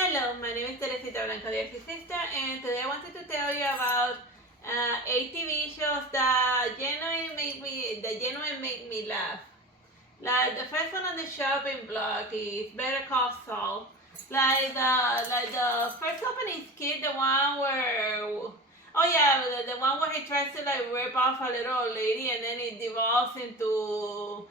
Hello, my name is Teresita Blanco, the Artsy Sister, and today I wanted to tell you about 8 TV shows that genuinely make me laugh. Like the first one on the shopping block is Better Call Saul. Like the first opening skit, the one where the one where he tries to like rip off a little old lady and then it devolves into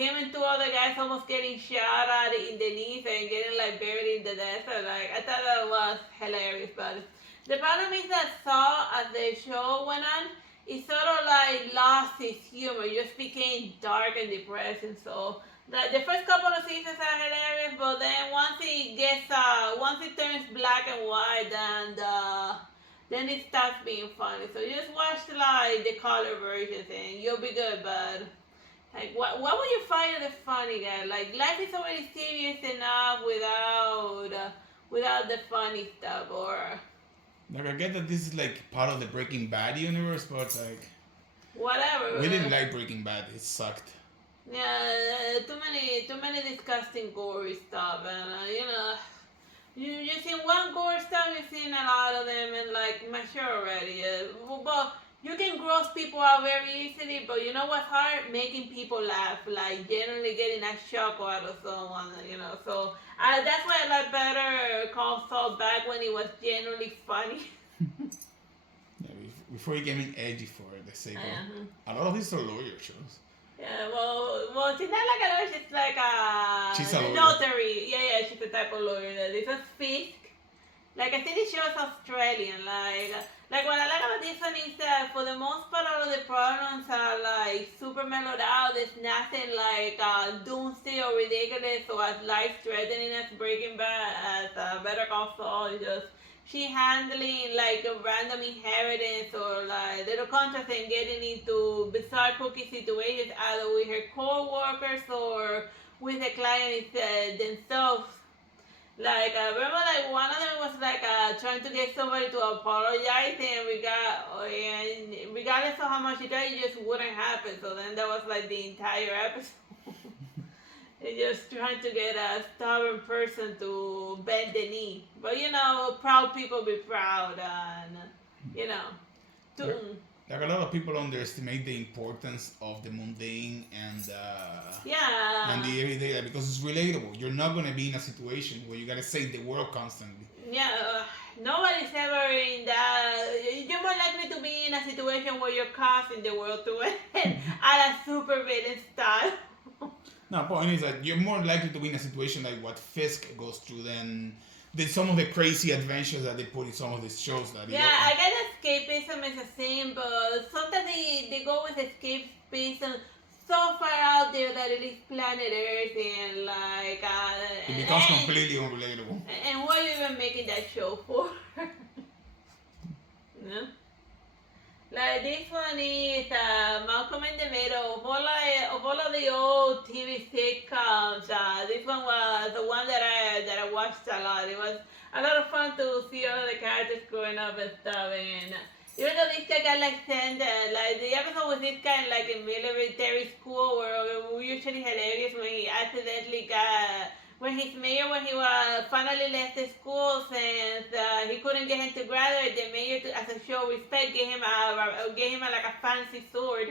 him and two other guys almost getting shot at in the knees and getting like buried in the desert. Like I thought that was hilarious, but the problem is that Saul, as the show went on, it sort of like lost his humor, just became dark and depressing. So the first couple of seasons are hilarious, but then once it turns black and white, then it starts being funny. So you just watch like the color versions and you'll be good. But like, what would you find the funny guy? Like life is already serious enough without the funny stuff, or Like I get that this is like part of the Breaking Bad universe, but it's like whatever. we didn't like Breaking Bad. It sucked. Yeah, too many disgusting gory stuff, and you've seen one gore stuff, you've seen a lot of them, and like mature already. But you can gross people out very easily, but you know what's hard? Making people laugh, like generally getting a chuckle out of someone. So that's why I like Better Call Saul back when it was generally funny. Yeah, before you getting edgy for it, they say, Uh, a lot of these are lawyer shows. Yeah, well, she's not like a lawyer. She's like She's a a lawyer. notary. Yeah, she's the type of lawyer that is a Fisk. Like I think the show is Australian. Like what I like about this one is that for the most part, all of the problems are like super mellowed out. There's nothing like doomsday or ridiculous or as life threatening as Breaking Bad, as Better Call Saul. It's just she handling like a random inheritance or like little contracts and getting into bizarre cookie situations either with her co-workers or with the clients themselves. Like remember, like one of them was like trying to get somebody to apologize, and regardless of how much he tried, it just wouldn't happen. So then that was like the entire episode. They just trying to get a stubborn person to bend the knee. But proud people be proud, and you know, to Like, like a lot of people underestimate the importance of the mundane and yeah, the everyday because it's relatable. You're not gonna be in a situation where you gotta save the world constantly. yeah. Nobody's ever in that. You're more likely to be in a situation where you're causing the world to end at a super villain style. No, point is that you're more likely to be in a situation like what Fisk goes through than some of the crazy adventures that they put in some of these shows. Yeah, I guess escapism is a thing, but sometimes they go with escapism so far out there that it is planet Earth and like it becomes completely unrelatable. and what are you even making that show for? No? Like this one is Malcolm in the Middle. Of all of the old TV sitcoms, this one was the one that I watched a lot. It was a lot of fun to see all of the characters growing up and stuff. And even though this guy got like sent, like the episode with this guy like in military school were usually hilarious when he accidentally got when his mayor, when he was finally left the schools and he couldn't get him to graduate, the mayor, as a show of respect, gave him like a fancy sword.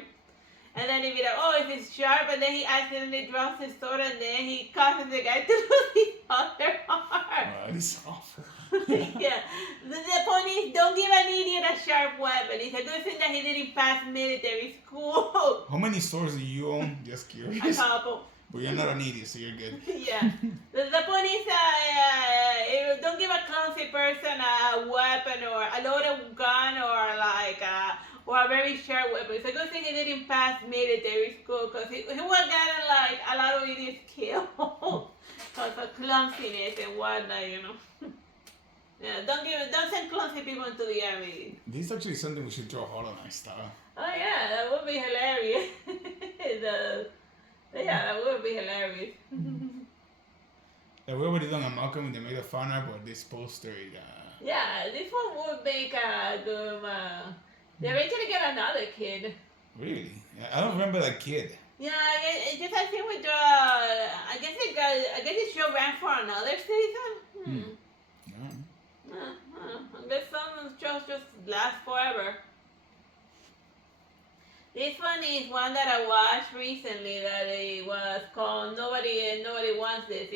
And then he'd be like, oh, if it's sharp, and then he accidentally drops his sword, and then he causes the guy to lose his other arm. That is awful. Yeah. The point is, don't give an idiot a sharp weapon. It's a good thing that he didn't pass military school. How many stores do you own? Just A curious. couple. But you're not an idiot, so you're good. Yeah. The point is, don't give a clumsy person a weapon or a loaded gun or a very sharp weapon. It's a good thing he didn't pass military school because he would have gotten like a lot of idiots killed because of clumsiness and whatnot. Yeah, don't send clumsy people into the army. This is actually something we should draw Hollow Knight style. Oh yeah, that would be hilarious. Yeah, that would be hilarious. Like we already done a Malcolm in the Middle fan art, but this poster, Yeah, this one would make a good. They eventually get another kid. really, I don't remember that kid. Yeah, I think we draw. I guess the show ran for another season. This some shows just last forever. This one is one that I watched recently that it was called Nobody Wants This,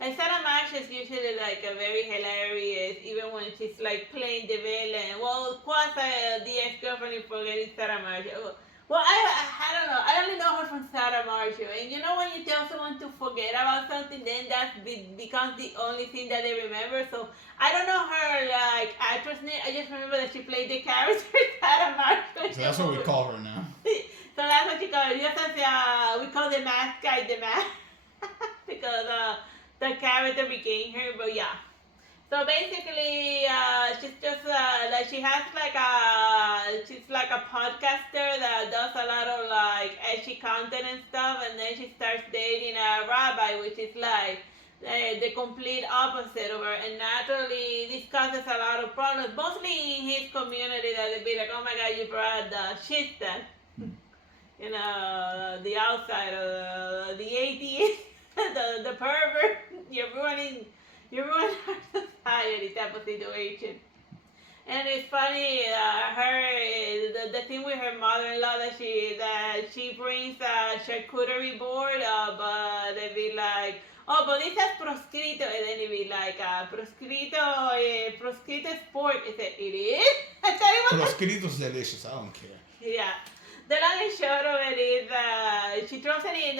and Sarah Marsh is usually like a very hilarious, even when she's like playing the villain. Well, quasi the ex-girlfriend is forgetting Sarah Marsh. Well, I don't know. I only know her from Sarah Marshall. And you know when you tell someone to forget about something, then that becomes the only thing that they remember. So I don't know her like actress name. I just remember that she played the character Sarah Marshall. So that's what we call her now. So that's what she calls her. Just as we call the mask guy the mask because the character became her. But yeah. So basically, she's just like she's like a podcaster that does a lot of like edgy content and stuff, and then she starts dating a rabbi, which is like the complete opposite of her, and naturally this causes a lot of problems, mostly in his community, that they be like, oh my god, you brought the shit then, you know, the outsider, the atheist, the pervert, you're ruining our society type of situation. And it's funny, the thing with her mother-in-law that she brings a charcuterie board, but they be like, oh, but this has proscrito, and then it be like, proscrito is pork. I said, it is? I thought it was Proscrito's delicious, I don't care. Yeah. The long and short of it is she throws it in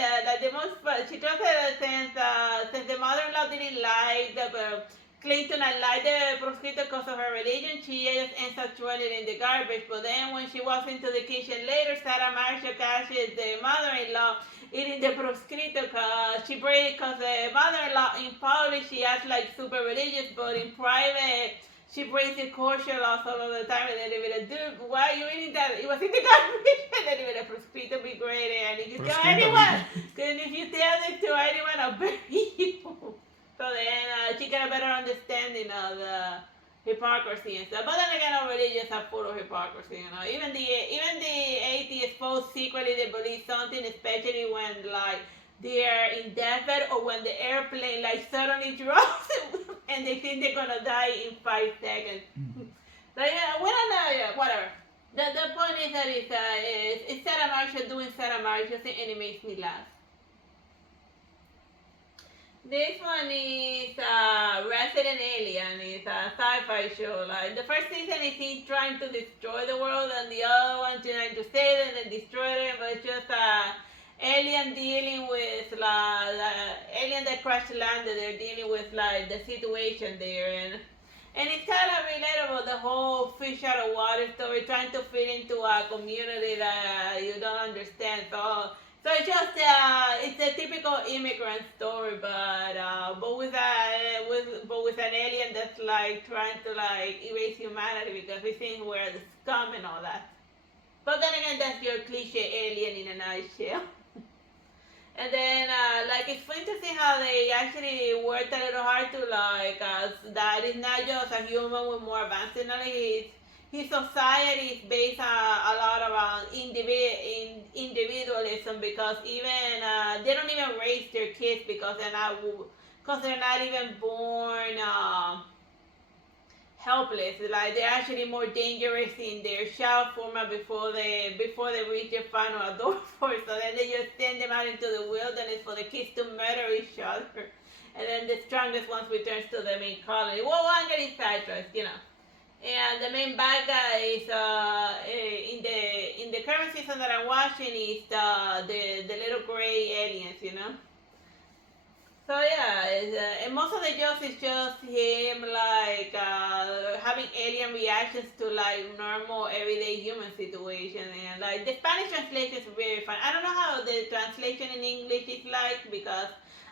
she throws it since the mother-in-law didn't like the Clinton and like the proscrito because of her religion, she just ends up throwing it in the garbage. But then when she walks into the kitchen later, Sarah Marshall catches the mother-in-law eating the proscrito because the mother-in-law in public she acts like super religious, but in private she breaks the kosher laws all of the time, and then they be like, dude, why are you eating that? It was in the garbage. And then they be like, proscrito be great, and if you tell anyone, and if you tell it to anyone, I'll bury you. So then she got a better understanding of the hypocrisy and stuff. But then again, our religions are full of hypocrisy, you know. Even the atheists both secretly they believe something, especially when like they're in deathbed or when the airplane like suddenly drops and they think they're gonna die in 5 seconds. So yeah, we don't know, yeah, whatever. The point is that it's Sarah Marshall doing Sarah Marshall thing, and it makes me laugh. This one is Resident Alien. It's a sci-fi show. Like the first season is he trying to destroy the world, and the other one trying to save it and destroy it. But it's just alien dealing with alien that crash landed. They're dealing with like the situation there, and it's kind of relatable, the whole fish out of water story, trying to fit into a community that you don't understand. So it's just it's a typical immigrant story, but with an alien that's like trying to like erase humanity because we think we're the scum and all that. But then again, that's your cliche alien in a nutshell. And then, like, it's fun to see how they actually worked a little hard to, like, that is not just a human with more advanced knowledge. His society is based a lot around individualism because even, they don't even raise their kids because they're not even born, helpless. Like they're actually more dangerous in their child format before they reach their final adult form. So then they just send them out into the wilderness for the kids to murder each other, and then the strongest ones returns to the main colony. Well, I'm getting sidetracked, you know. And the main bad guy is in the current season that I'm watching is the little gray aliens, you know. So yeah, and most of the jokes is just him like having alien reactions to like normal everyday human situations, and like the Spanish translation is very fun. I don't know how the translation in English is like because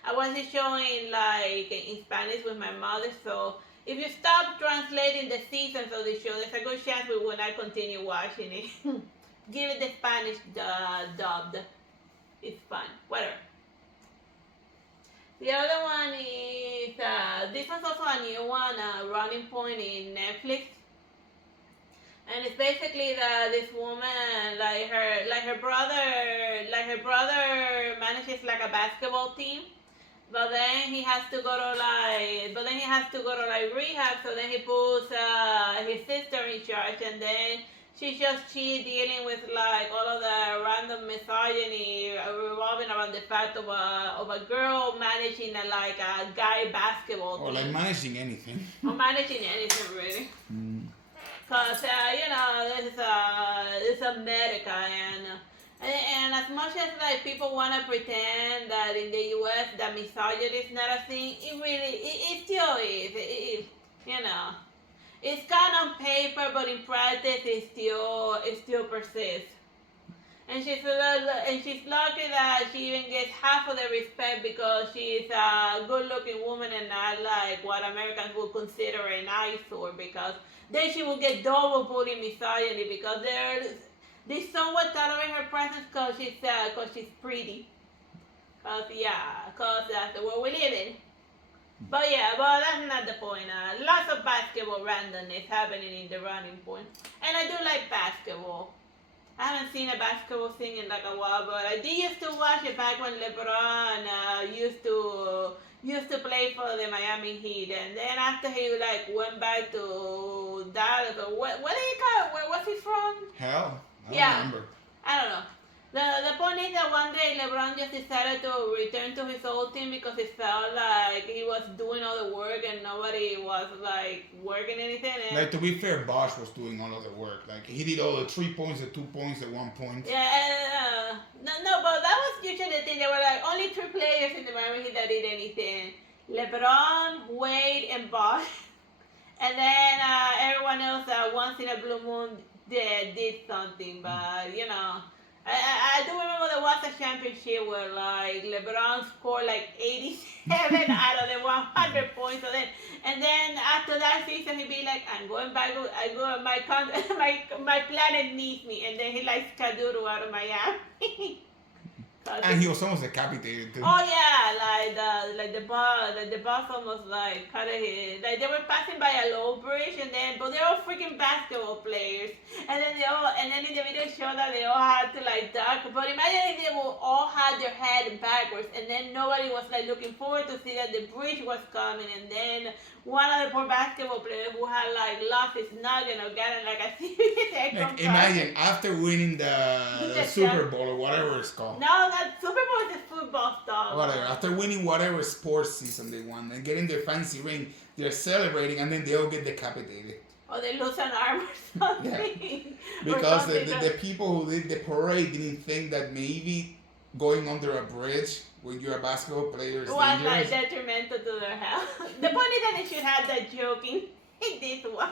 I wasn't showing like in Spanish with my mother. So if you stop translating the seasons of the show, there's a good chance we will not continue watching it. Give it the Spanish dubbed. It's fun. Whatever. The other one is, this one's also a new one, Running Point in Netflix. And it's basically that this woman, her brother manages like a basketball team. But then he has to go to like rehab. So then he puts his sister in charge, and then she dealing with like all of the random misogyny revolving around the fact of a girl managing a guy basketball team. Or like managing anything. Or managing anything really. Cause it's America, and as much as like people wanna pretend that in the U.S. that misogyny is not a thing, it still is. It's kind on paper, but in practice it still persists. And she's lucky that she even gets half of the respect because she's a good-looking woman and not like what Americans would consider an eyesore. Because then she will get double bully misogyny because they somewhat tolerate her presence because she's pretty. Cause that's the world we live in. But that's not the point. Lots of basketball randomness happening in the running point, and I do like basketball. I haven't seen a basketball thing in like a while, but I did used to watch it back when LeBron used to play for the Miami Heat, and then after he like went back to Dallas or what did he call it? Where was he from? Hell, I don't remember. I don't know. The point is that one day LeBron just decided to return to his old team because he felt like he was doing all the work and nobody was like working anything. And like, to be fair, Bosch was doing all of the work. Like, he did all the 3 points, the 2 points, the 1 point. Yeah, no, but that was usually the thing. There were like only 3 players in the Miami Heat that did anything: LeBron, Wade, and Bosch. And then everyone else once in a blue moon did something, but I do remember there was a championship where like LeBron scored like 87 out of the 100 points, and then after that season he'd be like, I'm going back. My planet needs me, and then he like skadoodle out of Miami. And he was almost decapitated too. Oh yeah, like the bus almost like cut his, like they were passing by a low bridge, but they're all freaking basketball players, and then in the video show that they all had to like duck. But imagine if they all had their head backwards, and then nobody was like looking forward to see that the bridge was coming, and then one of the poor basketball players who had like lost his nugget or gotten like a serious like, imagine after winning the Super Bowl or whatever it's called. No, that Super Bowl is football stuff. Whatever. After winning whatever sports season they won and getting their fancy ring, they're celebrating and then they all get decapitated. Or they lose an arm or something. Yeah. Because the people who did the parade didn't think that maybe going under a bridge when you're a basketball player is was dangerous. like detrimental to their health. The point is that they should have that joking in this one.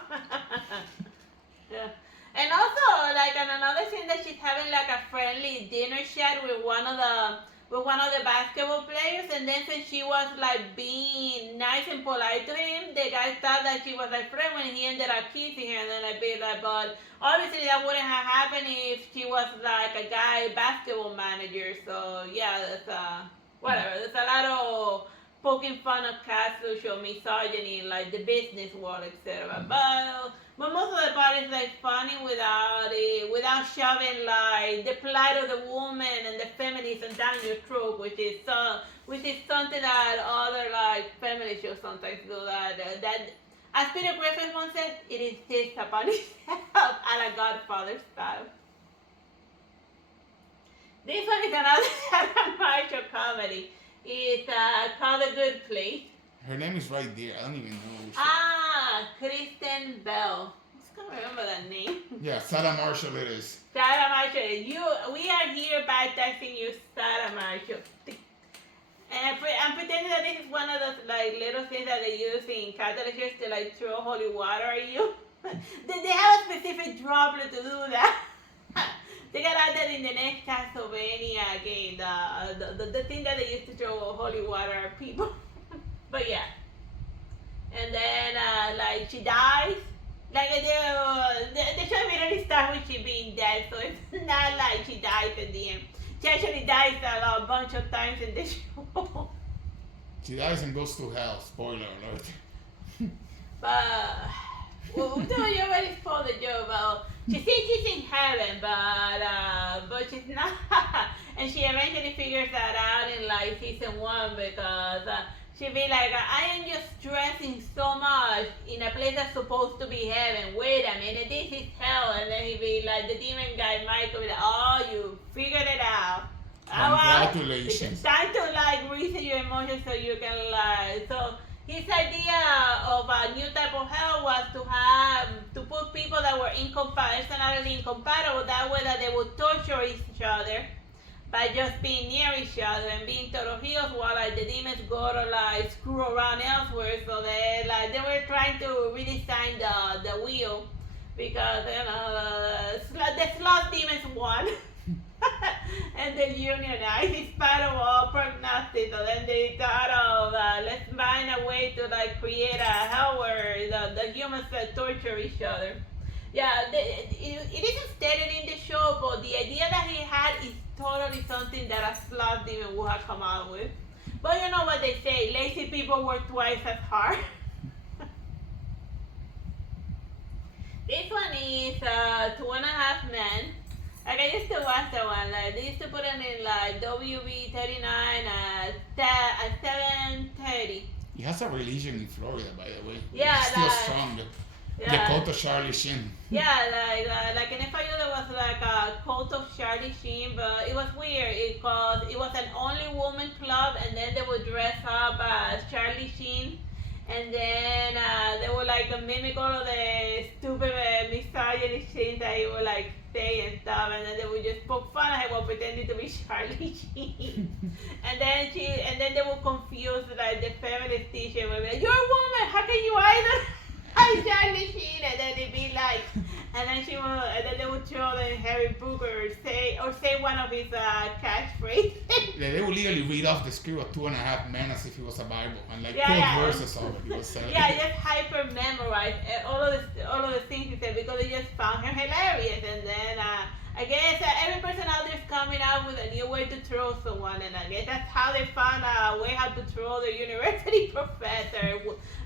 Yeah. And also, like, and another thing that she's having like a friendly dinner chat with one of the basketball players, and then since she was like being nice and polite to him, the guy thought that she was like friend when he ended up kissing her, and then like be like, but obviously that wouldn't have happened if she was like a guy basketball manager. So yeah, that's whatever. There's a lot of poking fun of catfish, misogyny, like the business world, etc. But most of the part is like funny without shoving like the plight of the woman and the feminism down your throat, which is something that other like feminist shows sometimes do. That as Peter Griffin once said, it insists upon itself a la Godfather style. This one is another Marshall comedy. It's called The Good Place. Her name is right there. I don't even know. Kristen Bell. I just can't remember that name. Yeah, Sarah Marshall it is. Sarah Marshall. We are here by texting you Sarah Marshall. And I'm pretending that this is one of those like little things that they use in Catholic church to like throw holy water at you. They have a specific droplet to do that. They got out that in the next Castlevania game, the thing that they used to throw holy water at people. But yeah. And then like she dies. Like the show immediately starts with she being dead, so it's not like she dies at the end. She actually dies a bunch of times in the show. She dies and goes to hell. Spoiler alert. But you already spoiled the joke. Well, she thinks she's in heaven, but she's not. And she eventually figures that out in like season 1 because she be like, I am just stressing so much in a place that's supposed to be heaven. Wait a minute, this is hell. And then he be like, the demon guy Michael be like, oh, you figured it out. Congratulations. It's time to like reset your emotions so you can like. So his idea of a new type of hell was to put people that were personality incompatible that way that they would torture each other by just being near each other and being total heels while like the demons go to like screw around elsewhere. So they were trying to redesign the wheel because the sloth demons won. And the unionized in spite of all prognostics. So then they thought of let's find a way to like create a hell where the humans torture each other. Yeah, it isn't stated in the show, but the idea that he had is totally something that a sloth demon would have come out with. But you know what they say, lazy people work twice as hard. This one is 2.5 Men. Like I used to watch that one. Like they used to put it in like WB39 at 7:30. He has a religion in Florida, by the way. Yeah, it's still strong. Yeah. The cult of Charlie Sheen. Yeah, like in FIU there was like a cult of Charlie Sheen, but it was weird because it was an only woman club, and then they would dress up as Charlie Sheen, and then they would like mimic all of the stupid misogynist things that he would like say and stuff, and then they would just poke fun at him while pretending to be Charlie Sheen. and then they would confuse like the feminist teacher with like, "You're a woman, how can you idol?" I Charlie Sheen, and then it'd be like, and then they would show the Harry Booker say one of his catchphrases. They would literally read off the script of 2.5 Men as if it was a Bible and like Yeah, quote verses of it. It was, yeah, just hyper memorize all of the things he said because they just found him hilarious. And then I guess every person out there is coming out with a new way to troll someone, and I guess that's how they found a way how to troll their university professor,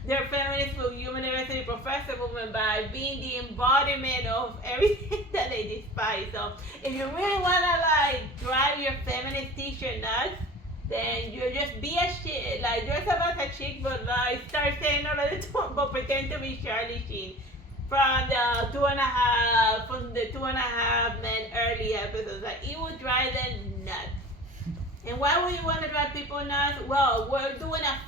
their feminist university professor movement by being the embodiment of everything that they despise. So if you really wanna like drive your feminist teacher nuts, then you just be a shit, like dress up as a chick, but like start saying all of the but pretend to be Charlie Sheen. From the 2.5 Men early episodes, like it would drive them nuts. And why would you want to drive people nuts? Well, we're doing a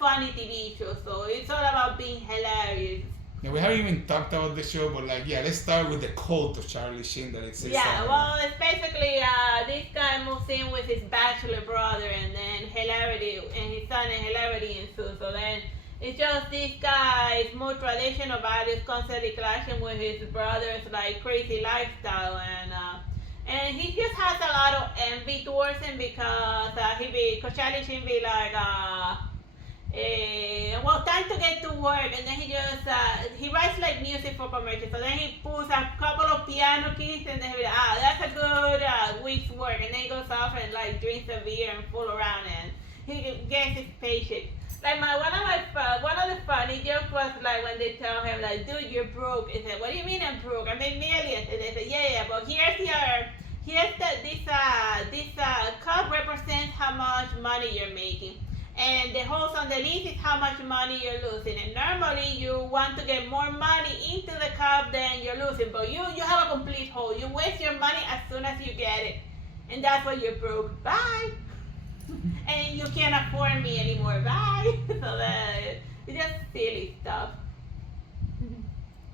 funny TV show, so it's all about being hilarious. Yeah, we haven't even talked about the show, but like, yeah, let's start with the cult of Charlie Sheen that exists. Yeah, well, it's basically this guy moves in with his bachelor brother, and then hilarity, and his son, and hilarity ensues. So then it's just this guy's more traditional values constantly clashing with his brother's like crazy lifestyle, and he just has a lot of envy towards him because Charlie Sheen be like, well, time to get to work, and then he writes like music for commercials. So then he pulls a couple of piano keys, and then he be like, that's a good week's work, and then he goes off and like drinks a beer and fool around, and he gets his paycheck. Like one of the funny jokes was like when they tell him like, dude, you're broke. He said, what do you mean I'm broke? I made millions. And they said, yeah, but this cup represents how much money you're making, and the holes underneath is how much money you're losing. And normally you want to get more money into the cup than you're losing, but you have a complete hole. You waste your money as soon as you get it, and that's why you're broke. Bye. And you can't afford me anymore. Bye. So it's just silly stuff.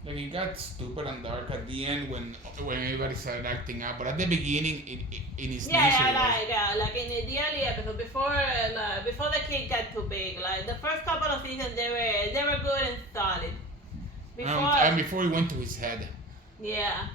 Like it got stupid and dark at the end when everybody started acting up, but at the beginning, in his nature, like in the early episode before the kid got too big. Like the first couple of seasons, they were good and solid. Before he went to his head. Yeah.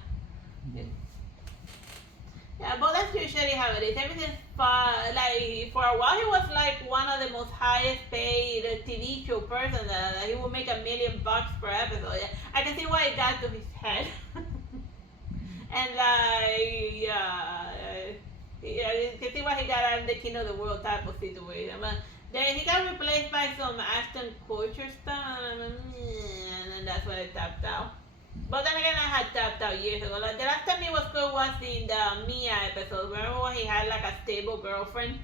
Yeah, but that's usually how it is. Everything's fun. Like for a while, he was like one of the most highest paid TV show person. That he would make $1 million per episode. Yeah. I can see why it got to his head. And like, you can see why he got out of the king of the world type of situation. But then he got replaced by some Ashton Kutcher stuff, and then that's why it tapped out. But then again, I had tapped out years ago. Like the last time he was good was in the Mia episode. Remember when he had like a stable girlfriend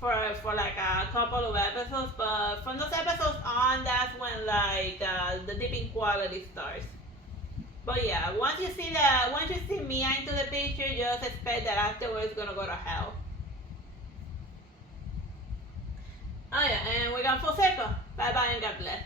for like a couple of episodes? But from those episodes on, that's when like the dipping quality starts. But yeah, once you see Mia into the picture, just expect that afterwards it's gonna go to hell. Oh yeah, and we're gone full circle. Bye bye and God bless.